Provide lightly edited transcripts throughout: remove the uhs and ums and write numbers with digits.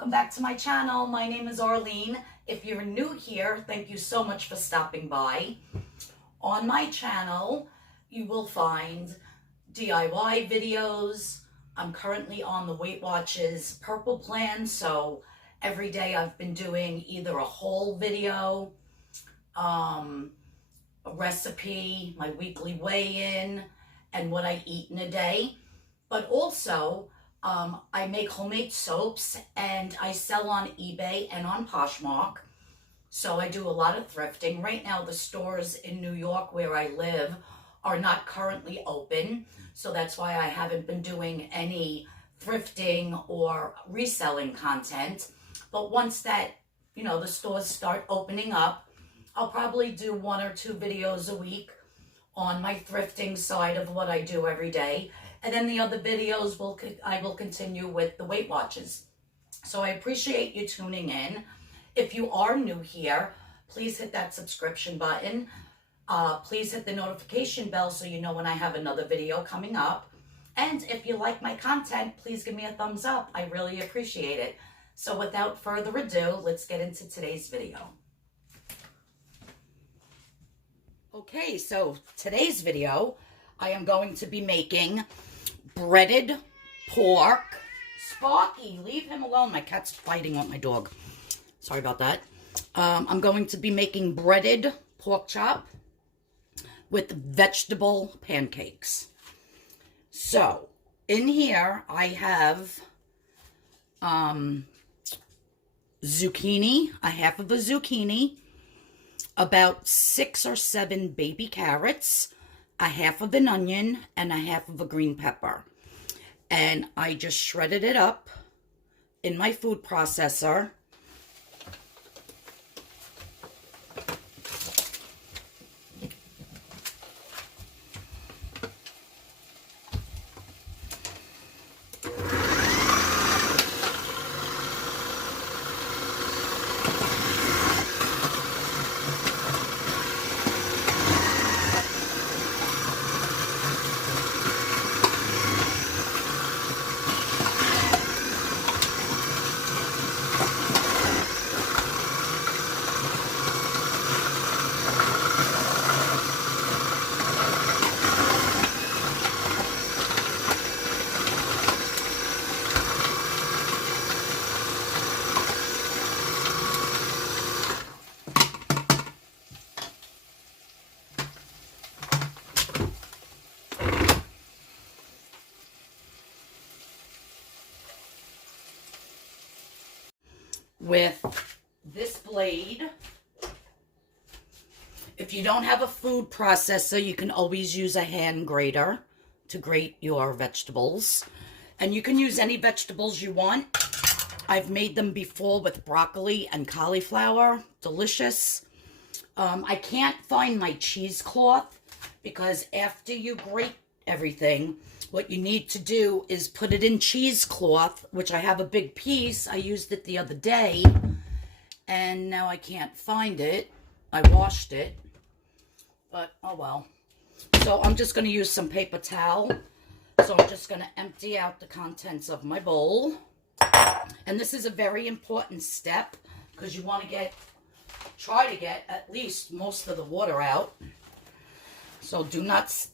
welcome back to my channel. My name is Arlene. If you're new here, thank you so much for stopping by. On my channel, you will find DIY videos. I'm currently on the Weight Watchers Purpleplan, so every day I've been doing either a whole video, a recipe, my weekly weigh-in, and what I eat in a day. But also, I make homemade soaps and I sell on eBay and on Poshmark. So I do a lot of thrifting. Right now, the stores in New York where I live are not currently open. So that's why I haven't been doing any thrifting or reselling content. But once that, the stores start opening up, I'll probably do 1 or 2 videos a week on my thrifting side of what I do every day. And then the other videos I will continue with the Weight Watchers. So I appreciate you tuning in. If you are new here, please hit that subscription button. Please hit the notification bell so you know when I have another video coming up. And if you like my content, please give me a thumbs up. I really appreciate it. So without further ado, let's get into today's video. Okay, so today's video, I am going to be making breaded pork. Sparky, leave him alone. My cat's fighting with my dog. Sorry about that. I'm going to be making breaded pork chop with vegetable pancakes. So, in here, I have zucchini, a half of a zucchini, about 6 or 7 baby carrots, a half of an onion, and a half of a green pepper. And I just shredded it up in my food processor. With this blade. If you don't have a food processor, you can always use a hand grater to grate your vegetables. And you can use any vegetables you want. I've made them before with broccoli and cauliflower. Delicious. I can't find my cheesecloth because after you grate everything, what you need to do is put it in cheesecloth, which I have a big piece. I used it the other day, and now I can't find it. I washed it, but oh well. So I'm just going to use some paper towel. So I'm just going to empty out the contents of my bowl. And this is a very important step because you want to try to get at least most of the water out. So do not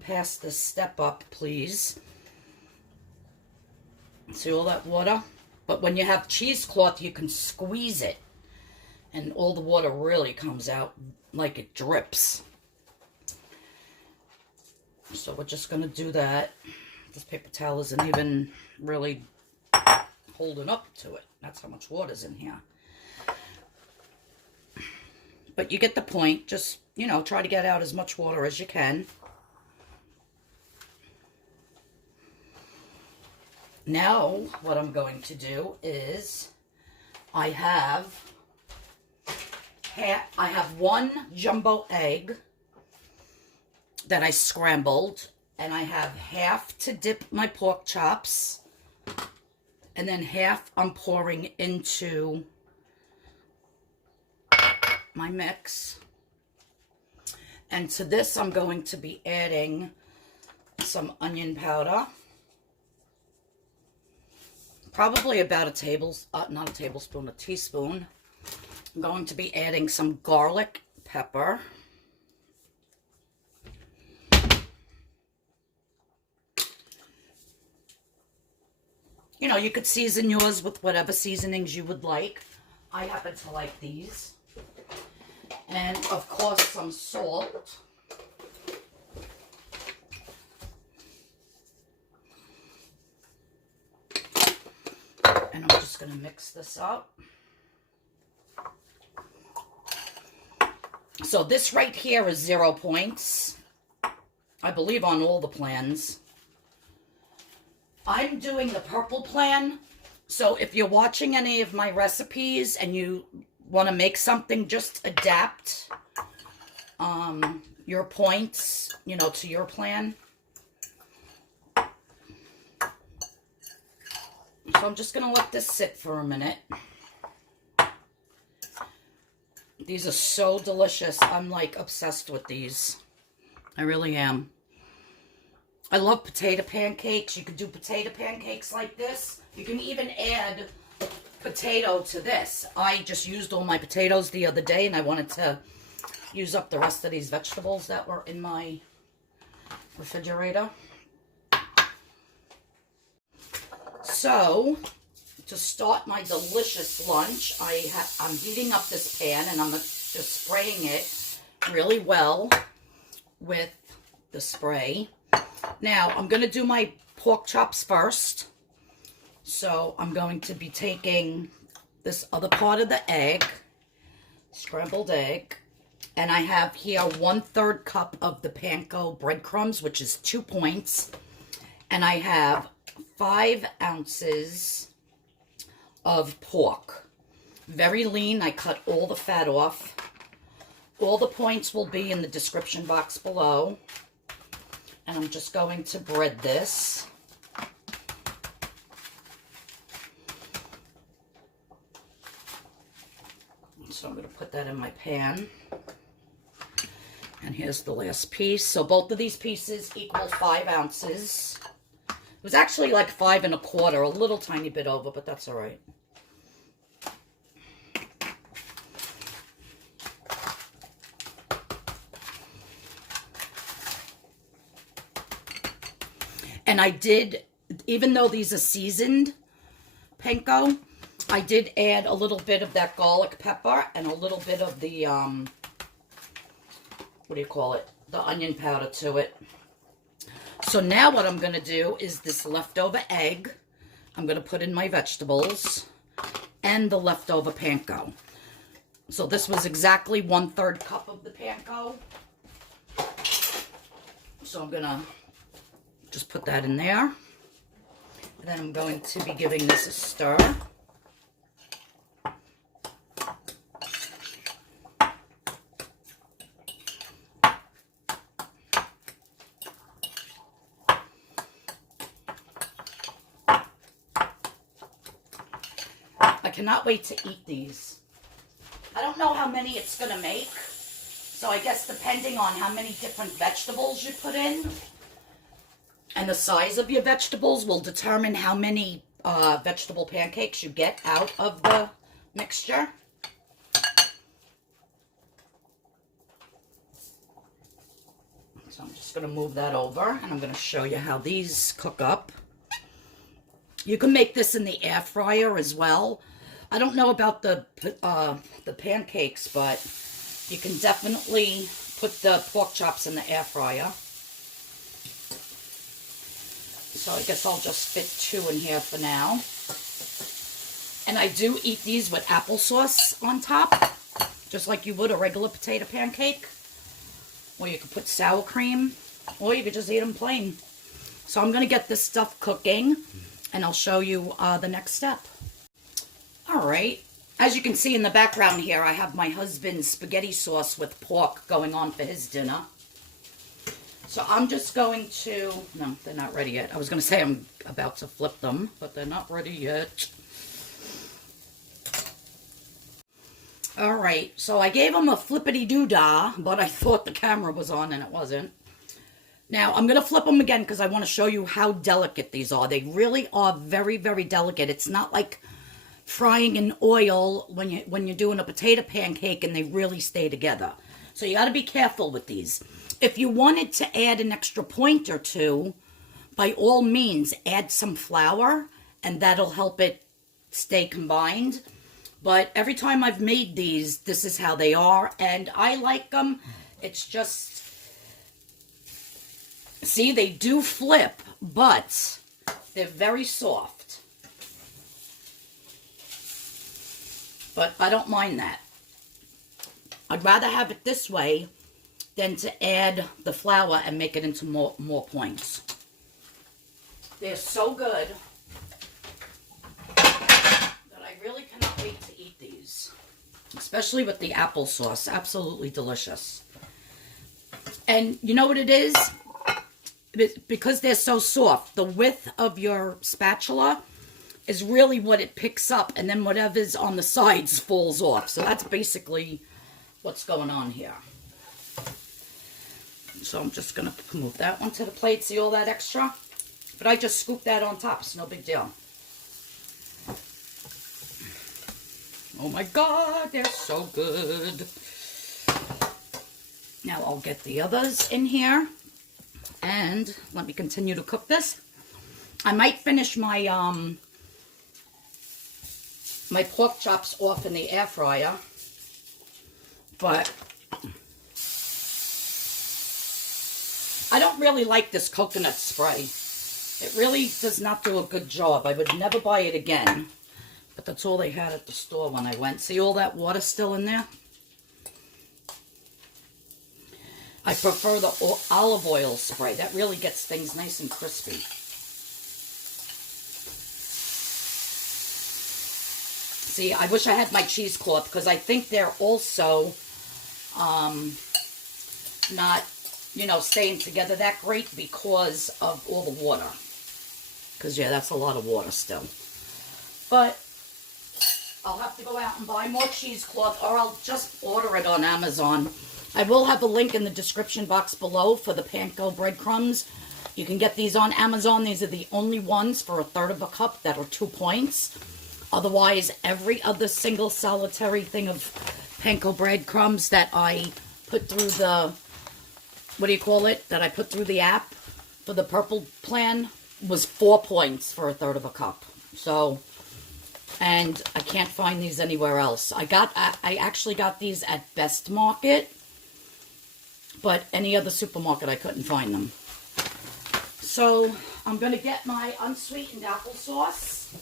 pass this step up, please. See all that water? But when you have cheesecloth, you can squeeze it. And all the water really comes out like it drips. So we're just going to do that. This paper towel isn't even really holding up to it. That's how much water's in here. But you get the point. Just, try to get out as much water as you can. Now, what I'm going to do is I have 1 jumbo egg that I scrambled, and I have half to dip my pork chops, and then half I'm pouring into my mix. And to this, I'm going to be adding some onion powder, probably about not a tablespoon, a teaspoon. I'm going to be adding some garlic pepper. You know, you could season yours with whatever seasonings you would like. I happen to like these. And, of course, some salt. And I'm just going to mix this up. So this right here is 0 points. I believe on all the plans. I'm doing the purple plan, so if you're watching any of my recipes and you want to make something, just adapt your points, you know, to your plan. So I'm just going to let this sit for a minute. These are so delicious. I'm like obsessed with these. I really am. I love potato pancakes. You could do potato pancakes like this. You can even add potato to this. I just used all my potatoes the other day and I wanted to use up the rest of these vegetables that were in my refrigerator. So, to start my delicious lunch, I'm heating up this pan and I'm just spraying it really well with the spray. Now, I'm going to do my pork chops first. So, I'm going to be taking this other part of the egg, scrambled egg, and I have here 1/3 cup of the Panko Bread Crumbs, which is 2 points, and I have 5 ounces of pork. Very lean. I cut all the fat off. All the points will be in the description box below. And I'm just going to bread this. So I'm going to put that in my pan. And here's the last piece. So both of these pieces equal 5 ounces. It was actually like 5 1/4, a little tiny bit over, but that's all right. And I did, even though these are seasoned panko, I did add a little bit of that garlic pepper and a little bit of the, what do you call it? The onion powder to it. So now what I'm going to do is this leftover egg, I'm going to put in my vegetables and the leftover panko. So this was exactly 1/3 cup of the panko. So I'm going to just put that in there. And then I'm going to be giving this a stir. I cannot wait to eat these. I don't know how many it's going to make. So I guess depending on how many different vegetables you put in, and the size of your vegetables will determine how many vegetable pancakes you get out of the mixture. So I'm just going to move that over, and I'm going to show you how these cook up. You can make this in the air fryer as well. I don't know about the pancakes, but you can definitely put the pork chops in the air fryer. So I guess I'll just fit 2 in here for now. And I do eat these with applesauce on top, just like you would a regular potato pancake. Or you could put sour cream, or you could just eat them plain. So I'm going to get this stuff cooking, and I'll show you the next step. All right. As you can see in the background here, I have my husband's spaghetti sauce with pork going on for his dinner. So I'm just going to, no, they're not ready yet. I was going to say I'm about to flip them, but they're not ready yet. All right, so I gave them a flippity-doo-dah, but I thought the camera was on and it wasn't. Now, I'm going to flip them again because I want to show you how delicate these are. They really are very, very delicate. It's not like frying in oil when you're doing a potato pancake and they really stay together. So you got to be careful with these. If you wanted to add an extra point or two, by all means, add some flour, and that'll help it stay combined. But every time I've made these, this is how they are, and I like them. It's just... See, they do flip, but they're very soft. But I don't mind that. I'd rather have it this way than to add the flour and make it into more points. They're so good that I really cannot wait to eat these. Especially with the applesauce. Absolutely delicious. And you know what it is? Because they're so soft, the width of your spatula is really what it picks up, and then whatever's on the sides falls off. So that's basically what's going on here. So I'm just going to move that one to the plate. See all that extra? But I just scoop that on top. It's no big deal. Oh my God, they're so good. Now I'll get the others in here. And let me continue to cook this. I might finish my my pork chops off in the air fryer, but I don't really like this coconut spray. It really does not do a good job. I would never buy it again, but that's all they had at the store when I went. See all that water still in there? I prefer the olive oil spray. That really gets things nice and crispy. See, I wish I had my cheesecloth because I think they're also not, staying together that great because of all the water. Because, yeah, that's a lot of water still. But I'll have to go out and buy more cheesecloth, or I'll just order it on Amazon. I will have a link in the description box below for the Panko Bread Crumbs. You can get these on Amazon. These are the only ones for 1/3 a cup that are 2 points. Otherwise, every other single solitary thing of Panko Bread Crumbs that I put through the, that I put through the app for the purpleplan was 4 points for 1/3 a cup. So, and I can't find these anywhere else. I actually got these at Best Market. But any other supermarket, I couldn't find them. So I'm going to get my unsweetened applesauce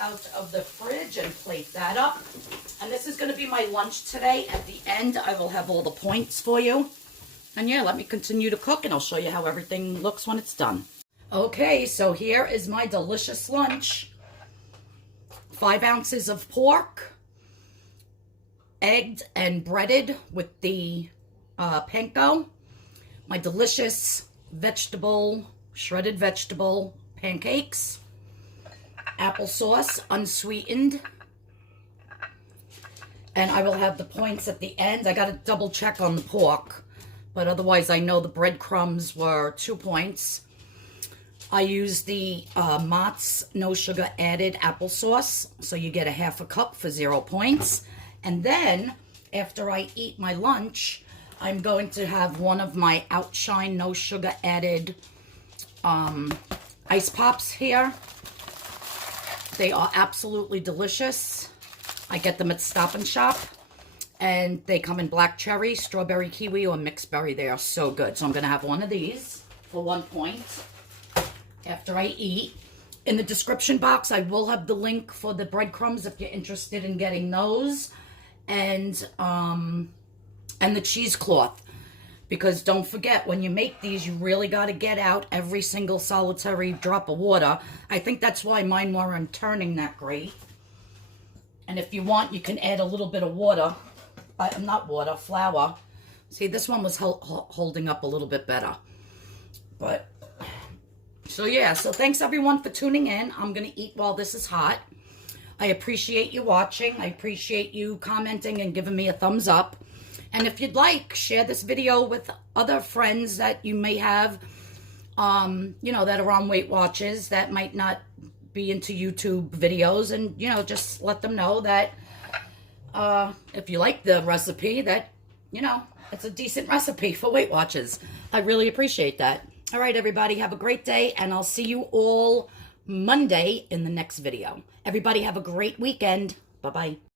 out of the fridge and plate that up. And this is going to be my lunch today. At the end, I will have all the points for you. And yeah, let me continue to cook, and I'll show you how everything looks when it's done. Okay, so here is my delicious lunch. 5 ounces of pork, egged and breaded with the panko, my delicious shredded vegetable pancakes, applesauce, unsweetened, and I will have the points at the end. I got to double check on the pork, but otherwise I know the breadcrumbs were 2 points. I used the Mott's no sugar added applesauce, so you get a 1/2 cup for 0 points. And then after I eat my lunch, I'm going to have one of my Outshine no sugar added ice pops here. They are absolutely delicious. I get them at Stop and Shop, and they come in black cherry, strawberry kiwi, or mixed berry. They are so good. So I'm going to have one of these for 1 point after I eat. In the description box, I will have the link for the breadcrumbs if you're interested in getting those, and the cheesecloth. Because don't forget, when you make these, you really got to get out every single solitary drop of water. I think that's why mine weren't turning that great. And if you want, you can add a little bit of water. Flour. See, this one was holding up a little bit better. But, so yeah. So thanks everyone for tuning in. I'm going to eat while this is hot. I appreciate you watching. I appreciate you commenting and giving me a thumbs up. And if you'd like, share this video with other friends that you may have you know, that are on Weight Watchers that might not be into YouTube videos, and, you know, just let them know that if you like the recipe, that, you know, it's a decent recipe for Weight Watchers. I really appreciate that. All right, everybody, have a great day, and I'll see you all Monday in the next video. Everybody have a great weekend. Bye-bye.